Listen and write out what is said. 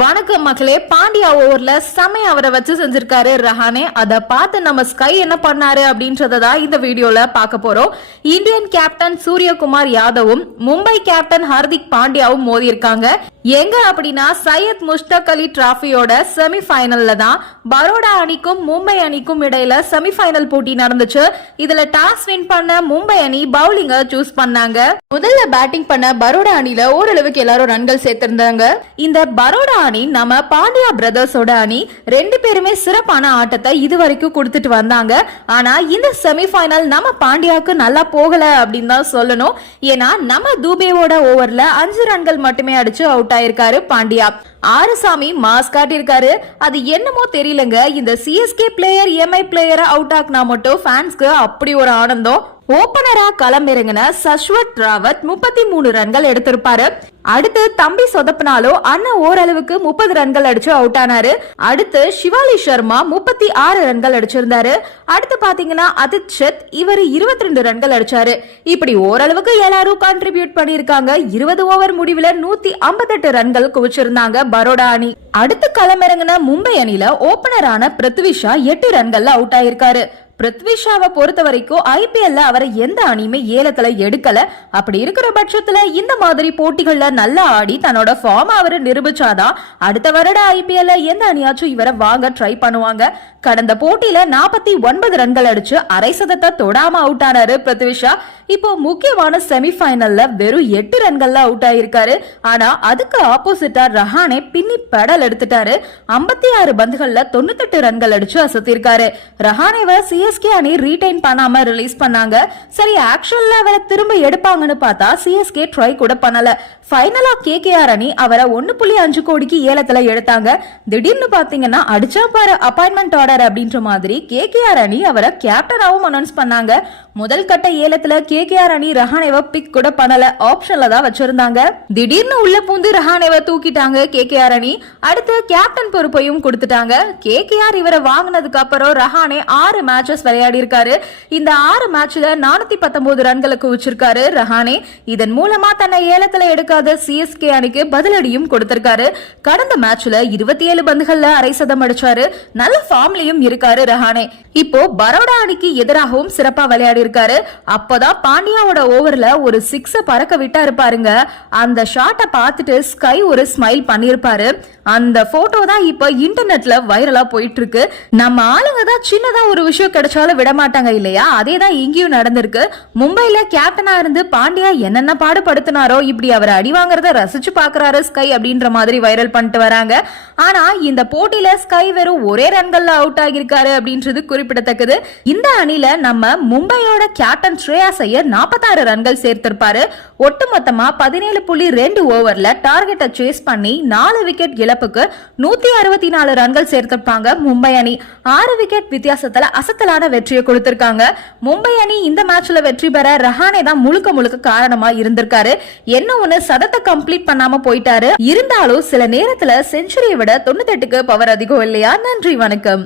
வணக்கம் மக்களே பாண்டியா ஓவர்ல செமையா அவரை வச்சு செஞ்சிருக்காரு ரஹானே. அதை பார்த்து நம்ம ஸ்கை என்ன பண்ணாரு அப்படின்றத தான் இந்த வீடியோல பார்க்க போறோம். இந்தியன் கேப்டன் சூரியகுமார் யாதவும் மும்பை கேப்டன் ஹர்திக் பாண்டியாவும் மோதி இருக்காங்க எங்க அப்படின்னா சையத் முஷ்தக் அலி டிராஃபியோட செமி ஃபைனல்ல தான் பரோடா அணிக்கும் மும்பை அணிக்கும் இடையில செமி ஃபைனல் போட்டி நடந்துச்சு. இதுல டாஸ் வின் பண்ண மும்பை அணி பவுலிங்க சூஸ் பண்ணாங்க. முதல்ல பேட்டிங் பண்ண பரோடா அணில ஓரளவுக்கு எல்லாரும் ரன்கள் சேர்த்திருந்தாங்க. இந்த பரோடா அணி நம்ம பாண்டியா பிரதர்ஸோட அணி ரெண்டு பேருமே சிறப்பான ஆட்டத்தை இது வரைக்கும் கொடுத்துட்டு வந்தாங்க. ஆனா இந்த செமி ஃபைனல் நம்ம பாண்டியாவுக்கு நல்லா போகல அப்படின்னு தான் சொல்லணும். ஏன்னா நம்ம தூபேவோட ஓவர்ல அஞ்சு ரன்கள் மட்டுமே அடிச்சு அவுட் ஆயிருக்காரு பாண்டியா. ஆறுசாமி மாஸ் காட்டியிருக்காரு. அது என்னமோ தெரியலங்க. இந்த சிஎஸ்கே பிளேயர் எம்ஐ பிளேயரை அவுட் ஆக்குனா மட்டும் ஃபேன்ஸ்க்கு அப்படி ஒரு ஆனந்தம். ஓபனரா களம் இறங்கின சஸ்வத் ராவத் முப்பத்தி மூணு ரன்கள் எடுத்திருப்பாரு. அடுத்து தம்பி சொதப்பினாலோ அண்ணன் ஓரளவுக்கு முப்பது ரன்கள் அடிச்சு அவுட் ஆனாரு. அடுத்து சிவாலி சர்மா முப்பத்தி ஆறு ரன்கள் அடிச்சிருந்தாரு. அடுத்து பாத்தீங்கன்னா அதித் ஷத் இவர் இருபத்தி ரெண்டு ரன்கள் அடிச்சாரு. இப்படி ஓரளவுக்கு எல்லாரும் கான்ட்ரிபியூட் பண்ணிருக்காங்க இருபது ஓவர் முடிவுல நூத்தி ஐம்பத்தெட்டு ரன்கள் குவிச்சிருந்தாங்க பரோடா அணி. அடுத்து களமிறங்கின மும்பை அணியில ஓபனரான பிருத்விஷா எட்டு ரன்கள்ல அவுட் ஆயிருக்காரு. பிருத்விஷாவை பொறுத்த வரைக்கும் ஐபிஎல்ல அவரை எந்த அணியுமே ஏலத்துல எடுக்கல. அப்படி இருக்கிற பட்சத்துல இந்த மாதிரி போட்டிகள்ல நல்லா ஆடி தன்னோட ஃபார்ம் அவர் நிரூபிச்சாதான் அடுத்த வருட ஐபிஎல்ல எந்த அணியாச்சும் இவரை வாங்க ட்ரை பண்ணுவாங்க. கடந்த போட்டியில நாற்பத்தி ஒன்பது ரன்கள் அடிச்சு அரை சதத்தை தொடாம அவுட் ஆனாரு பிருத்விஷா. இப்போ முக்கியமான செமிஃபைனல்ல வெறும் எட்டு ரன்கள்ல அவுட் ஆயிருக்காரு. ஆனா அதுக்கு ஆப்போசிட்டா ரஹானே பின்னி பெடல் எடுத்துட்டாரு. ஐம்பத்தி ஆறு பந்துகள்ல தொண்ணூத்தெட்டு ரன்கள் அடிச்சு அசத்திருக்காரு. ரஹானேவை சிஎஸ்கே அணி ரீடைன் பண்ணாம ரிலீஸ் பண்ணாங்க. சரி ஆக்சுவல் அவரை திரும்ப எடுப்பாங்கன்னு பார்த்தா சிஎஸ்கே ட்ரை கூட பண்ணல. ஃபைனலா கேகேஆர் அணி அவரை ஒன்னு புள்ளி அஞ்சு கோடிக்கு ஏலத்துல எடுத்தாங்க. திடீர்னு பாத்தீங்கன்னா அடிச்சா பாரு அப்பாயின்மெண்ட் ஆர்டர் அப்படின்ற மாதிரி கேகேஆர் அணி அவரை கேப்டனாவும் அனௌன்ஸ் பண்ணாங்க. முதல் கட்ட ஏலத்துல கேகேஆர் அணி ரஹானேவா பிக் கூட பண்ணல. ஆப்ஷன்ல தான் வச்சிருந்தாங்க. திடீர்னு உள்ள பூந்து ரஹானேவா தூக்கிட்டாங்க கேகேஆர் அணி. அடுத்து கேப்டன் பொறுப்பையும் கொடுத்துட்டாங்க. கேகேஆர் இவரை வாங்கினதுக்கு அப்புறம் ரஹானே ஆறு மேட்சஸ் விளையாடி இருக்காரு இந்த ஆறு மேட்ச்ல நானூத்தி பத்தொன்பது ரன்களை குவிச்சிருக்காரு ரஹானே. இதன் மூலமா தன்னை ஏலத்துல எடுக்காத சிஎஸ்கே அணிக்கு பதிலடியும் கொடுத்திருக்காரு. கடந்த மேட்ச்ல இருபத்தி ஏழு பந்துகள்ல அரை சதம் அடிச்சாரு. நல்ல ஃபார்ம்லயும் இருக்காரு ரஹானே. இப்போ பரோடா அணிக்கு எதிராகவும் சிறப்பா விளையாடி இருக்காரு அப்பதான் பாண்டியாவோட ஓவர்ல ஒரு சிக்ஸ பறக்க விட்டாரு பாருங்க. அந்த ஷாட்டை பார்த்துட்டு ஸ்கை ஒரு ஸ்மைல் பண்ணிருப்பாரு அந்த போட்டோ தான் இப்ப இன்டர்நெட்ல வைரலா போயிட்டு இருக்கு நம்ம ஆளுங்க தான் சின்னதா ஒரு விஷயம் கிடைச்சாலும் விட மாட்டாங்க இல்லையா? அதே தான் இங்கேயும் நடந்திருக்கு. மும்பையில கேப்டனா இருந்து பாண்டியா என்னென்ன பாடுபடுத்தினாரோ இப்படி அவர் அடி வாங்குறத ரசிச்சு பாக்குறாரு ஸ்கை அப்படின்ற மாதிரி வைரல் பண்ணிட்டு வராங்க. ஆனா இந்த போட்டியில ஸ்கை வெறும் ஒரே ரன்கள்ல அவுட் ஆகியிருக்காரு அப்படின்றது குறிப்பிடத்தக்கது. இந்த அணில நம்ம மும்பையோட கேப்டன் ஸ்ரேயா ஐயர் நாற்பத்தாறு ரன்கள் சேர்த்திருப்பாரு. ஒட்டுமொத்தமா பதினேழு புள்ளி ரெண்டு ஓவர்ல டார்கெட்டை சேஸ் பண்ணி நாலு விக்கெட் இழப்புக்கு நூத்தி அறுபத்தி நாலு ரன்கள் சேர்த்திருப்பாங்க மும்பை அணி. ஆறு விக்கெட் வித்தியாசத்துல அசத்தலான வெற்றியை கொடுத்திருக்காங்க. மும்பை அணி இந்த மேட்ச்ல வெற்றி பெற ரஹானே தான் முழுக்க முழுக்க காரணமா இருந்திருக்காரு. என்ன ஒண்ணு சதத்தை கம்ப்ளீட் பண்ணாம போயிட்டாரு. இருந்தாலும் சில நேரத்துல செஞ்சுரியை விட தொண்ணூத்தெட்டுக்கு பவர் அதிகம் இல்லையா? நன்றி வணக்கம்.